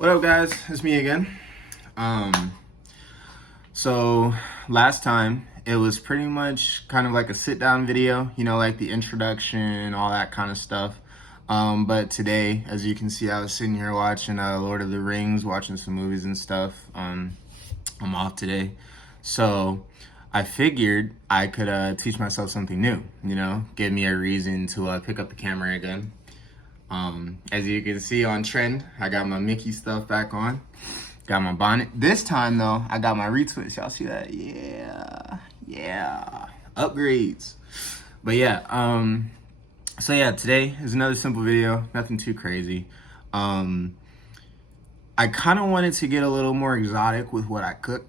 What up, guys? It's me again. So last time it was pretty much kind of like a sit-down video, you know, like the introduction, all that kind of stuff. But today, as you can see, I was sitting here watching Lord of the Rings, watching some movies and stuff. I'm off today, so I figured I could teach myself something new, you know, give me a reason to pick up the camera again. As you can see on trend, I got my Mickey stuff back on. Got my bonnet. This time though, I got my retwist. Y'all see that? Yeah. Upgrades. But yeah, so yeah, today is another simple video. Nothing too crazy. I kind of wanted to get a little more exotic with what I cook,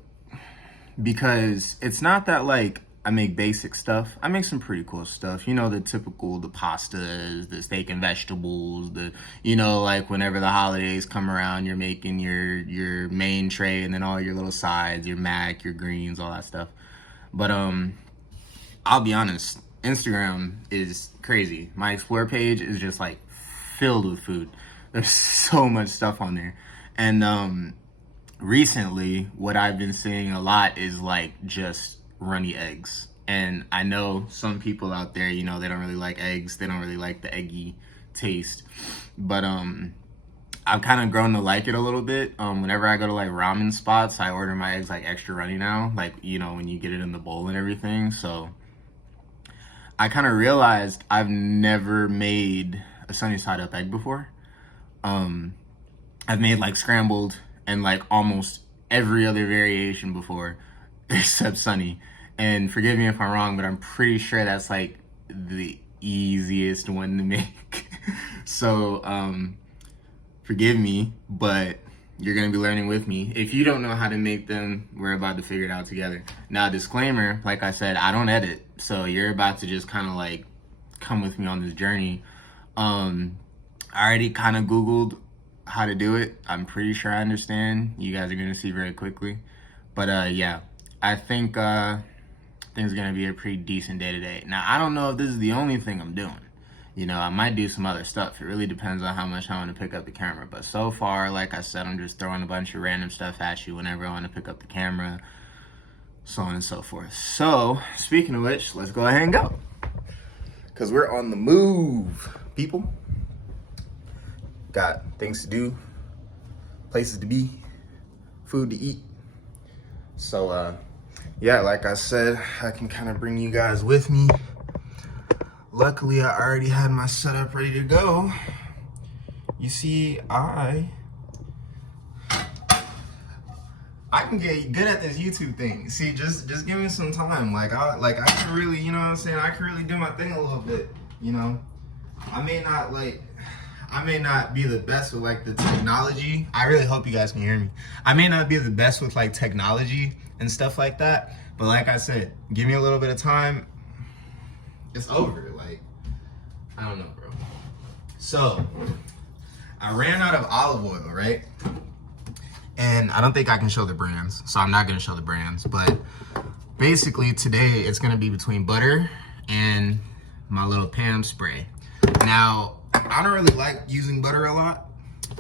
because it's not that like I make basic stuff. I make some pretty cool stuff. You know, the typical, the pastas, the steak and vegetables, you know, like whenever the holidays come around, you're making your main tray and then all your little sides, your mac, your greens, all that stuff. But I'll be honest, Instagram is crazy. My explore page is just like filled with food. There's so much stuff on there. And recently, what I've been seeing a lot is like just runny eggs. And I know some people out there, you know, they don't really like eggs. They don't really like the eggy taste. But I've kind of grown to like it a little bit. Whenever I go to like ramen spots, I order my eggs like extra runny now. Like, you know, when you get it in the bowl and everything. So I kind of realized I've never made a sunny side up egg before. I've made like scrambled and like almost every other variation before except sunny. And forgive me if I'm wrong, but I'm pretty sure that's like the easiest one to make. So forgive me, but you're gonna be learning with me. If you don't know how to make them, we're about to figure it out together. Now, disclaimer, like I said, I don't edit, so you're about to just kind of like come with me on this journey. I already kind of Googled how to do it. I'm pretty sure I understand. You guys are gonna see very quickly. But yeah, I think things are gonna be a pretty decent day today. Now, I don't know if this is the only thing I'm doing. You know, I might do some other stuff. It really depends on how much I want to pick up the camera. But so far, like I said, I'm just throwing a bunch of random stuff at you whenever I want to pick up the camera, so on and so forth. So, speaking of which, let's go ahead and go, because we're on the move, people. Got things to do, places to be, food to eat. So, yeah, like I said, I can kind of bring you guys with me. Luckily, I already had my setup ready to go. You see, I can get good at this YouTube thing. See, just give me some time. I can really, you know what I'm saying? I can really do my thing a little bit, you know? I may not be the best with like the technology. I really hope you guys can hear me. I may not be the best with like technology and stuff like that, but like I said, give me a little bit of time. It's over. Like, I don't know, bro. So I ran out of olive oil, right? And I don't think I can show the brands, so I'm not gonna show the brands, but basically today it's gonna be between butter and my little Pam spray. Now, I don't really like using butter a lot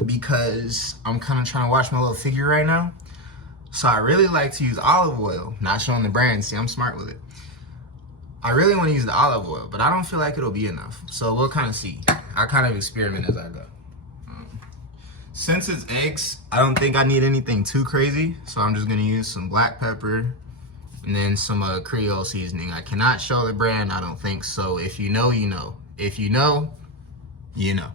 because I'm kind of trying to watch my little figure right now. So I really like to use olive oil, not showing the brand. See, I'm smart with it. I really want to use the olive oil, but I don't feel like it'll be enough. So we'll kind of see. I kind of experiment as I go. Since it's eggs, I don't think I need anything too crazy. So I'm just going to use some black pepper and then some Creole seasoning. I cannot show the brand, I don't think. So if you know, you know. If you know, you know.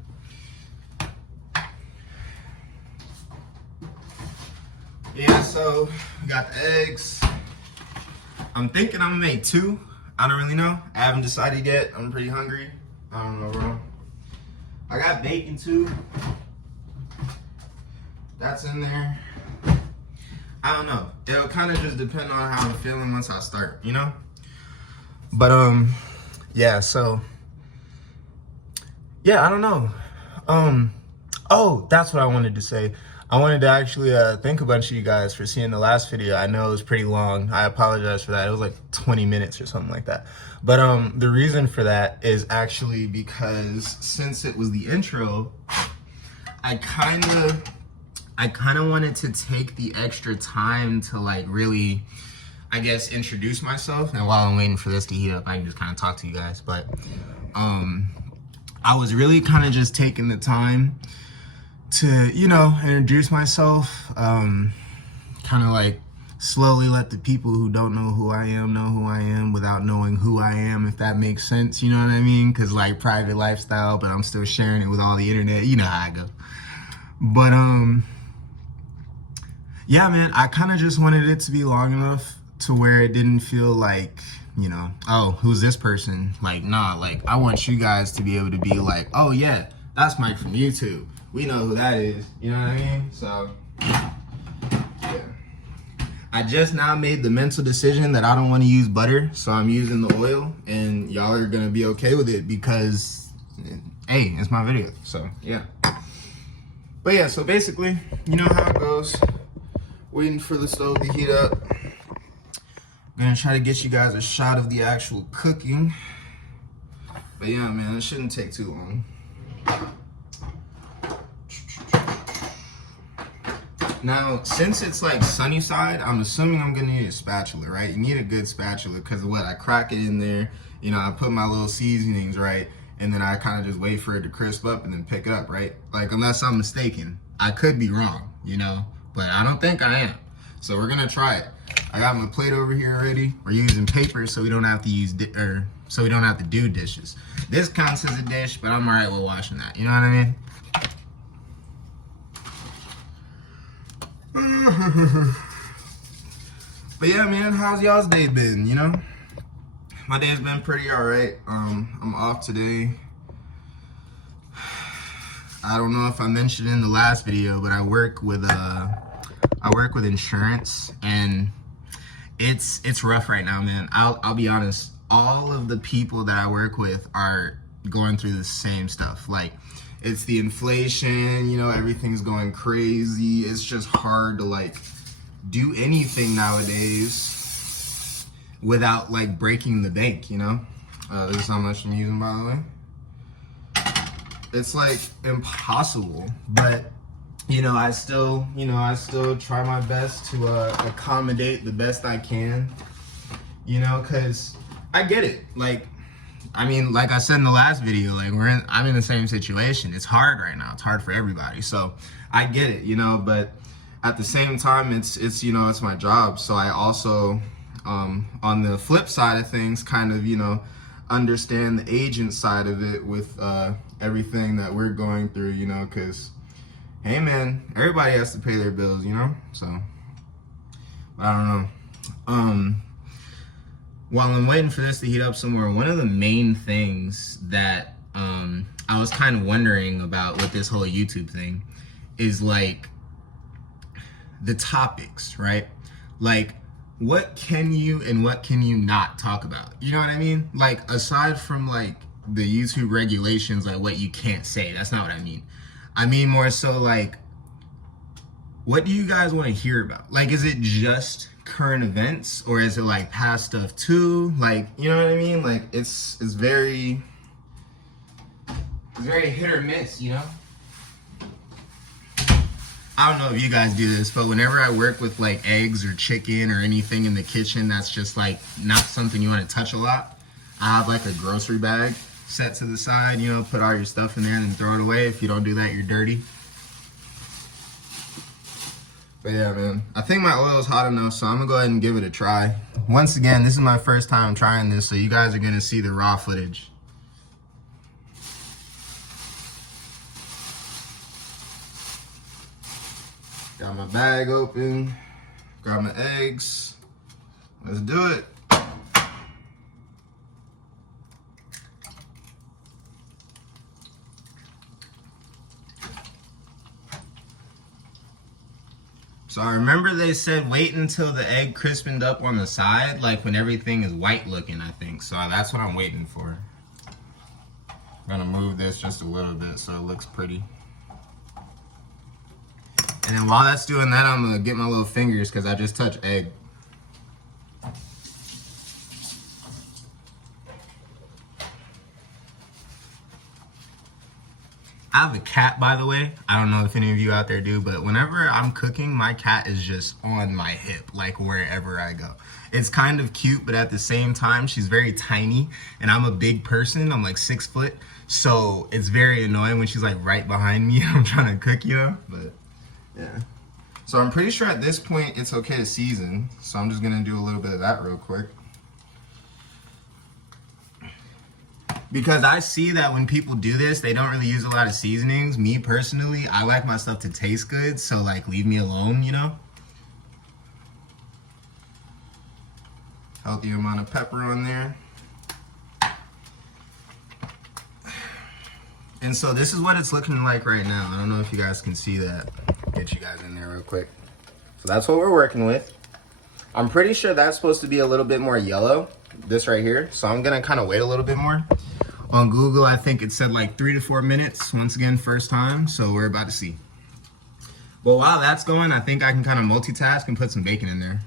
Yeah, so we got the eggs. I'm thinking I'm gonna make two. I don't really know. I haven't decided yet. I'm pretty hungry. I don't know, bro. I got bacon too. That's in there. I don't know. It'll kind of just depend on how I'm feeling once I start, you know? But yeah, so yeah, I don't know. Oh, that's what I wanted to say. I wanted to actually thank a bunch of you guys for seeing the last video. I know it was pretty long. I apologize for that. It was like 20 minutes or something like that. But the reason for that is actually because since it was the intro, I kind of I kind of wanted to take the extra time to like really, I guess, introduce myself. And while I'm waiting for this to heat up, I can just kind of talk to you guys. But I was really kind of just taking the time to, you know, introduce myself, kind of like slowly let the people who don't know who I am without knowing who I am, if that makes sense, you know what I mean? Because like private lifestyle, but I'm still sharing it with all the internet, you know how I go. But yeah, man, I kind of just wanted it to be long enough to where it didn't feel like, you know, oh, who's this person? Like, nah, like I want you guys to be able to be like, oh yeah, that's Mike from YouTube. We know who that is, you know what I mean? So, yeah. I just now made the mental decision that I don't want to use butter, so I'm using the oil, and y'all are gonna be okay with it because, hey, it's my video, so yeah. But yeah, so basically, you know how it goes. Waiting for the stove to heat up. I'm gonna try to get you guys a shot of the actual cooking. But yeah, man, it shouldn't take too long. Now, since it's like sunny side, I'm assuming I'm gonna need a spatula, right? You need a good spatula because of what? I crack it in there, you know, I put my little seasonings, right? And then I kind of just wait for it to crisp up and then pick it up, right? Like, unless I'm mistaken. I could be wrong, you know, but I don't think I am. So we're gonna try it. I got my plate over here already. We're using paper so we don't have to use, so we don't have to do dishes. This counts as a dish, but I'm all right with washing that, you know what I mean? But yeah, man, how's y'all's day been, you know? My day's been pretty all right. I'm off today. I don't know if I mentioned in the last video, but I work with insurance, and it's rough right now, man. I'll be honest. All of the people that I work with are going through the same stuff. Like, it's the inflation, you know, everything's going crazy. It's just hard to like do anything nowadays without like breaking the bank, you know? This is how much I'm using, by the way. It's like impossible, but you know, I still try my best to accommodate the best I can, you know, cause I get it. Like, I mean, like I said in the last video, like I'm in the same situation. It's hard right now. It's hard for everybody. So I get it, you know, but at the same time, it's you know, it's my job. So I also, on the flip side of things, kind of, you know, understand the agent side of it with everything that we're going through, you know, because, hey, man, everybody has to pay their bills, you know? So, I don't know. While I'm waiting for this to heat up some more, one of the main things that I was kind of wondering about with this whole YouTube thing is like the topics, right? Like, what can you and what can you not talk about? You know what I mean? Like, aside from like the YouTube regulations, like what you can't say, that's not what I mean. I mean more so like, what do you guys want to hear about? Like, is it just current events, or is it like past stuff too? Like, you know what I mean? Like, it's very hit or miss, you know? I don't know if you guys do this, but whenever I work with like eggs or chicken or anything in the kitchen that's just like not something you want to touch a lot, I have like a grocery bag set to the side, you know, put all your stuff in there and then throw it away. If you don't do that, you're dirty. But yeah, man, I think my oil is hot enough, so I'm gonna go ahead and give it a try. Once again, this is my first time trying this, so you guys are gonna see the raw footage. Got my bag open, got my eggs. Let's do it. So I remember they said wait until the egg crispened up on the side, like when everything is white looking, I think. So that's what I'm waiting for. I'm gonna move this just a little bit so it looks pretty. And then while that's doing that, I'm gonna get my little fingers because I just touched egg. I have a cat, by the way. I don't know if any of you out there do, but whenever I'm cooking, my cat is just on my hip, like wherever I go. It's kind of cute, but at the same time, she's very tiny, and I'm a big person. I'm like 6 foot, so it's very annoying when she's like right behind me and I'm trying to cook, you know? But yeah. So I'm pretty sure at this point it's okay to season. So I'm just gonna do a little bit of that real quick. Because I see that when people do this, they don't really use a lot of seasonings. Me personally, I like my stuff to taste good, so like leave me alone, you know? Healthy amount of pepper on there. And so this is what it's looking like right now. I don't know if you guys can see that. Get you guys in there real quick. So that's what we're working with. I'm pretty sure that's supposed to be a little bit more yellow, this right here. So I'm gonna kind of wait a little bit more. On Google, I think it said like 3 to 4 minutes. Once again, first time, so we're about to see. Well, while that's going, I think I can kind of multitask and put some bacon in there.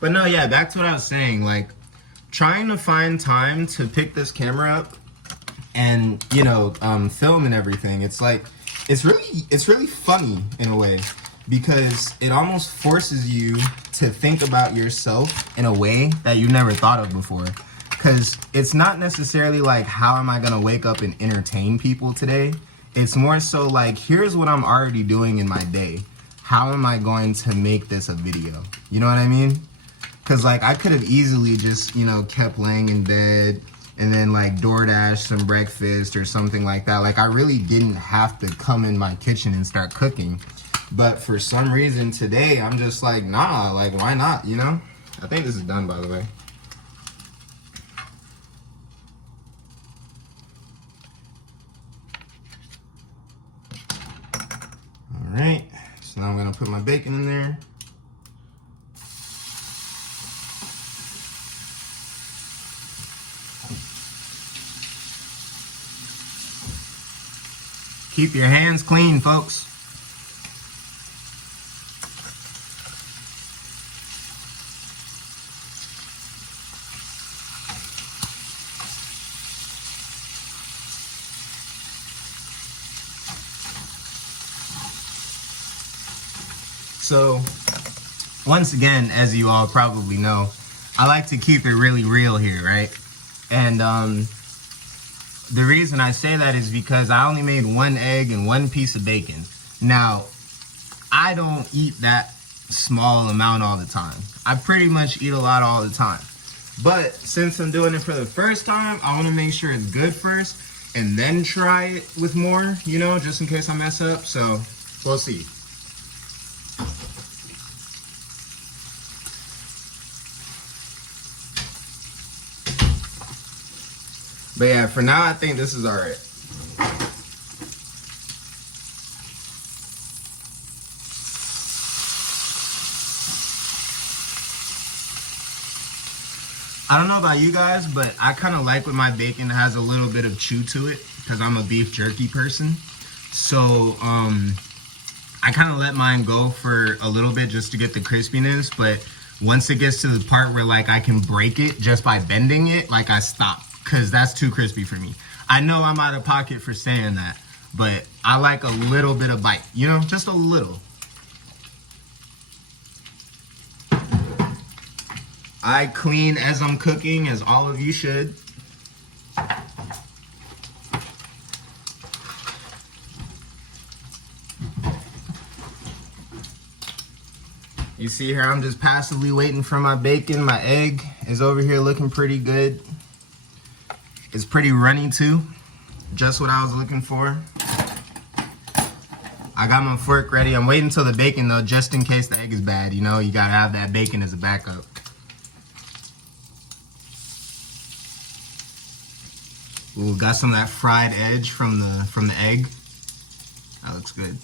But no, yeah, back to what I was saying, like trying to find time to pick this camera up and, you know, film and everything. It's like, it's really funny in a way, because it almost forces you to think about yourself in a way that you never thought of before. Because it's not necessarily like, how am I gonna wake up and entertain people today? It's more so like, here's what I'm already doing in my day. How am I going to make this a video? You know what I mean? Because like, I could have easily just, you know, kept laying in bed and then like DoorDash some breakfast or something like that. Like, I really didn't have to come in my kitchen and start cooking. But for some reason today, I'm just like, nah, like, why not, you know? I think this is done, by the way. All right, so now I'm gonna put my bacon in there. Keep your hands clean, folks. So, once again, as you all probably know, I like to keep it really real here, right? And the reason I say that is because I only made 1 egg and 1 piece of bacon. Now, I don't eat that small amount all the time. I pretty much eat a lot all the time. But since I'm doing it for the first time, I want to make sure it's good first and then try it with more, you know, just in case I mess up. So, we'll see. But yeah, for now, I think this is all right. I don't know about you guys, but I kind of like when my bacon has a little bit of chew to it, because I'm a beef jerky person. So I kind of let mine go for a little bit just to get the crispiness. But once it gets to the part where like I can break it just by bending it, like I stop. Because that's too crispy for me. I know I'm out of pocket for saying that, but I like a little bit of bite, you know, just a little. I clean as I'm cooking, as all of you should. You see here, I'm just passively waiting for my bacon. My egg is over here looking pretty good. It's pretty runny too, just what I was looking for. I got my fork ready. I'm waiting until the bacon though, just in case the egg is bad. You know, you gotta have that bacon as a backup. Ooh, got some of that fried edge from the egg. That looks good.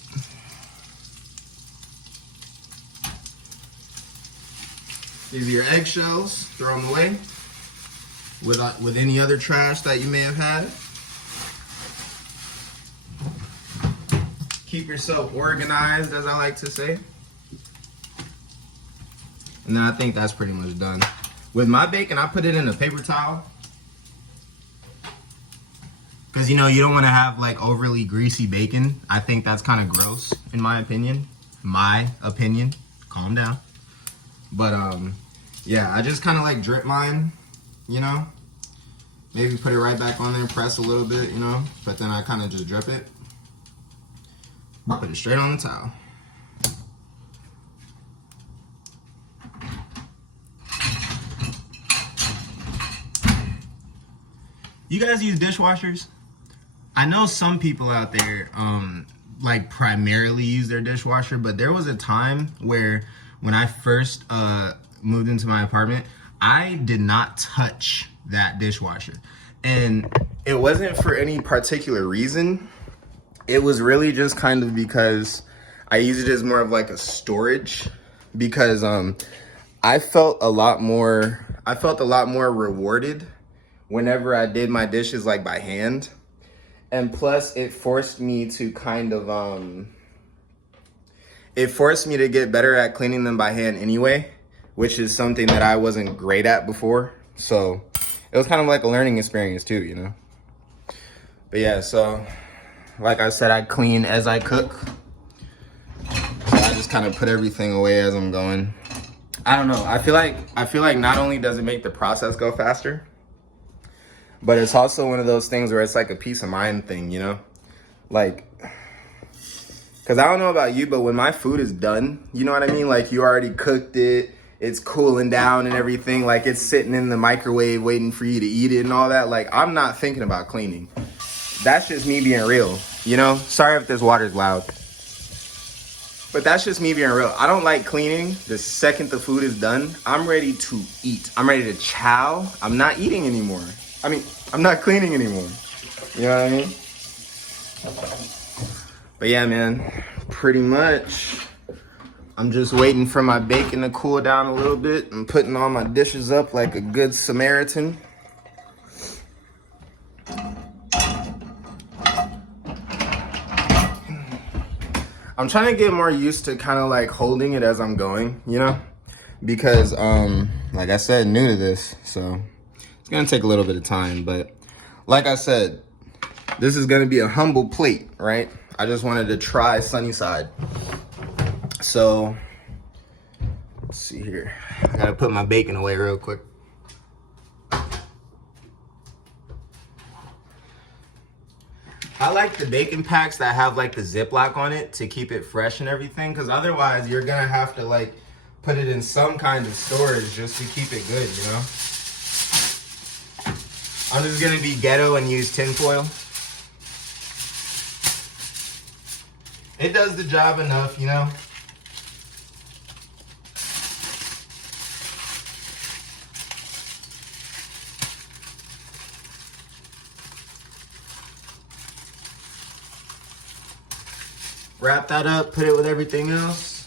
These are your eggshells. Throw them away. With any other trash that you may have had. Keep yourself organized, as I like to say. And then I think that's pretty much done. With my bacon, I put it in a paper towel. Because, you know, you don't want to have like overly greasy bacon. I think that's kind of gross, in my opinion. My opinion. Calm down. But, yeah, I just kind of like drip mine, you know. Maybe put it right back on there, press a little bit, you know. But then I kind of just drip it. Put it straight on the towel. You guys use dishwashers? I know some people out there like primarily use their dishwasher, but there was a time where when I first moved into my apartment, I did not touch that dishwasher. And it wasn't for any particular reason. It was really just kind of because I use it as more of like a storage, because I felt a lot more rewarded whenever I did my dishes like by hand. And plus it forced me to kind of get better at cleaning them by hand anyway, which is something that I wasn't great at before. So it was kind of like a learning experience too, you know. But yeah, so like I said, I clean as I cook. So I just kind of put everything away as I'm going. I don't know. I feel like not only does it make the process go faster, but it's also one of those things where it's like a peace of mind thing, you know? Like, because I don't know about you, but when my food is done, you know what I mean? Like, you already cooked it, it's cooling down and everything. Like, it's sitting in the microwave waiting for you to eat it and all that. Like, I'm not thinking about cleaning. That's just me being real, you know? Sorry if this water's loud. But that's just me being real. I don't like cleaning. The second the food is done, I'm ready to eat. I'm ready to chow. I'm not eating anymore. I mean, I'm not cleaning anymore. You know what I mean? But yeah, man, pretty much I'm just waiting for my bacon to cool down a little bit. I'm putting all my dishes up like a good Samaritan. I'm trying to get more used to kind of like holding it as I'm going, you know? Because, like I said, new to this, so it's gonna take a little bit of time, but like I said, this is gonna be a humble plate, right? I just wanted to try Sunnyside. So, let's see here. I gotta put my bacon away real quick. I like the bacon packs that have like the Ziploc on it to keep it fresh and everything, because otherwise you're gonna have to like put it in some kind of storage just to keep it good, you know? I'm just gonna be ghetto and use tinfoil. It does the job enough, you know? Wrap that up, put it with everything else.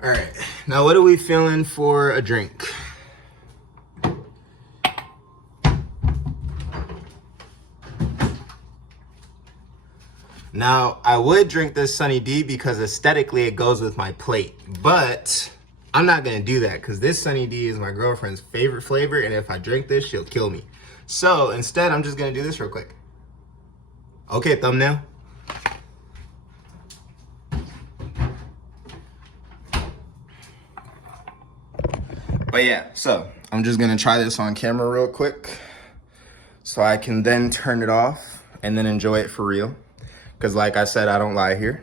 All right, now what are we feeling for a drink? Now, I would drink this Sunny D because aesthetically it goes with my plate, but I'm not gonna do that because this Sunny D is my girlfriend's favorite flavor, and if I drink this, she'll kill me. So instead, I'm just gonna do this real quick. Okay, thumbnail. But yeah, so I'm just gonna try this on camera real quick so I can then turn it off and then enjoy it for real. Because like I said, I don't lie here.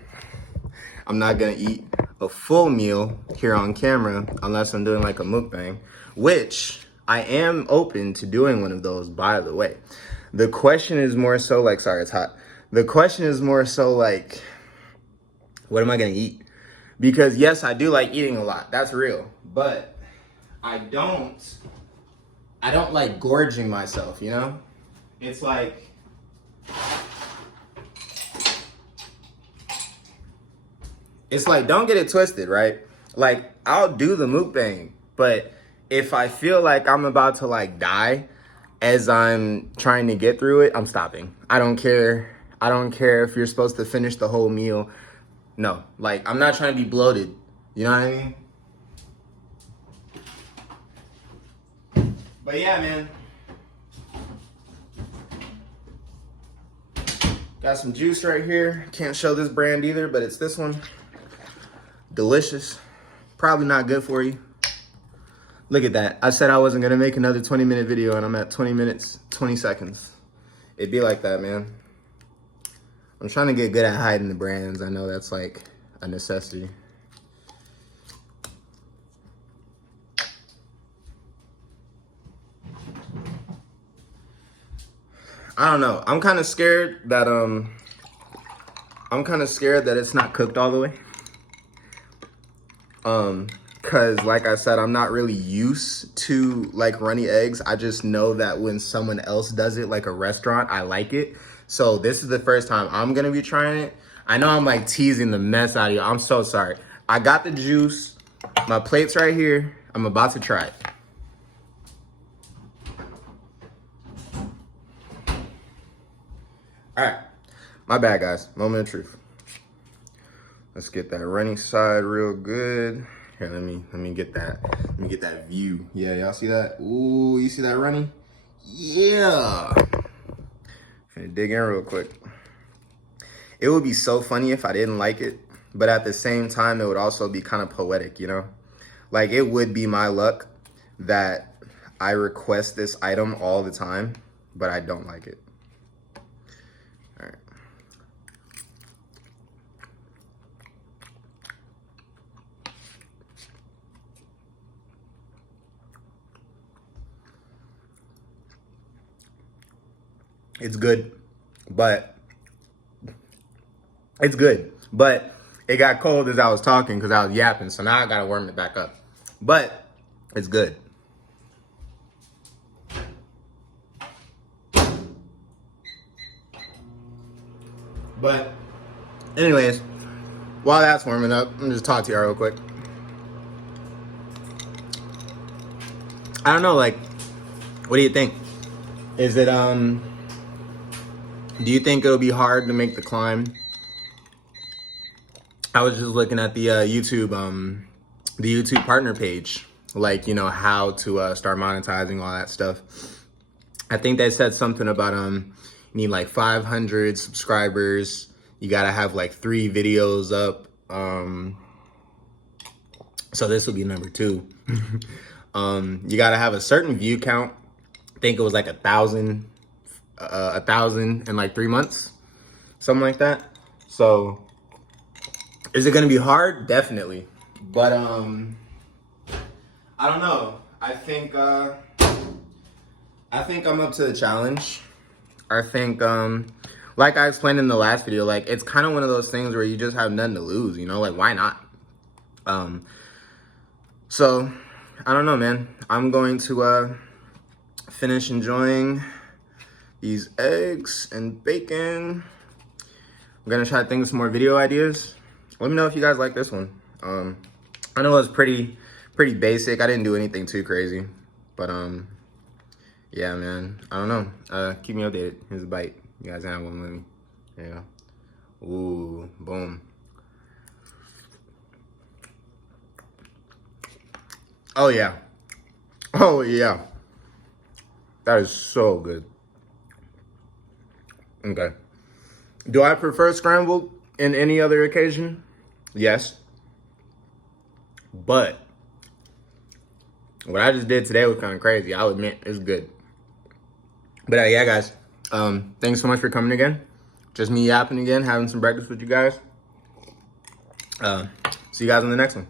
I'm not gonna eat a full meal here on camera unless I'm doing like a mukbang, which I am open to doing one of those, by the way. The question is more so like, sorry, it's hot. The question is more so like, what am I gonna eat? Because yes, I do like eating a lot, that's real. But I don't like gorging myself, you know? It's like, don't get it twisted, right? Like, I'll do the mukbang, but if I feel like I'm about to like die as I'm trying to get through it, I'm stopping. I don't care. I don't care if you're supposed to finish the whole meal. No, like, I'm not trying to be bloated. You know what I mean? But yeah, man. Got some juice right here. Can't show this brand either, but it's this one. Delicious. Probably not good for you. Look at that. I said I wasn't gonna make another 20-minute video and I'm at 20 minutes, 20 seconds. It'd be like that, man. I'm trying to get good at hiding the brands. I know that's like a necessity. I don't know. I'm kind of scared that it's not cooked all the way. Cause like I said, I'm not really used to like runny eggs. I just know that when someone else does it, like a restaurant, I like it. So this is the first time I'm gonna be trying it. I know I'm like teasing the mess out of you. I'm so sorry. I got the juice. My plate's right here. I'm about to try it. All right, my bad, guys. Moment of truth. Let's get that runny side real good. Here, let me get that. Let me get that view. Yeah, y'all see that? Ooh, you see that runny? Yeah. Gonna dig in real quick. It would be so funny if I didn't like it, but at the same time, it would also be kind of poetic, you know? Like, it would be my luck that I request this item all the time, but I don't like it. All right. It's good, but it got cold as I was talking because I was yapping, so now I gotta warm it back up. But it's good. But anyways, while that's warming up, I'm just talk to you real quick. I don't know, like, what do you think? Is it, do you think it'll be hard to make the climb? I was just looking at the YouTube partner page, like, you know, how to start monetizing, all that stuff. I think they said something about you need like 500 subscribers. You gotta have like 3 videos up. So this will be number 2. You gotta have a certain view count. I think it was like 1,000 in like 3 months, something like that. So is it gonna be hard? Definitely. But I don't know. I think I'm up to the challenge. I think like I explained in the last video, like, it's kind of one of those things where you just have nothing to lose, you know, like, why not? So I don't know, man. I'm going to finish enjoying these eggs and bacon. I'm gonna try to think of some more video ideas. Let me know if you guys like this one. I know it's pretty basic. I didn't do anything too crazy, but yeah, man. I don't know. Keep me updated. Here's a bite. You guys have one with me. Yeah. Ooh, boom. Oh yeah. Oh yeah. That is so good. Okay. Do I prefer scrambled in any other occasion? Yes. But what I just did today was kind of crazy. I'll admit, it's good. But yeah, guys. Thanks so much for coming again. Just me yapping again, having some breakfast with you guys. See you guys on the next one.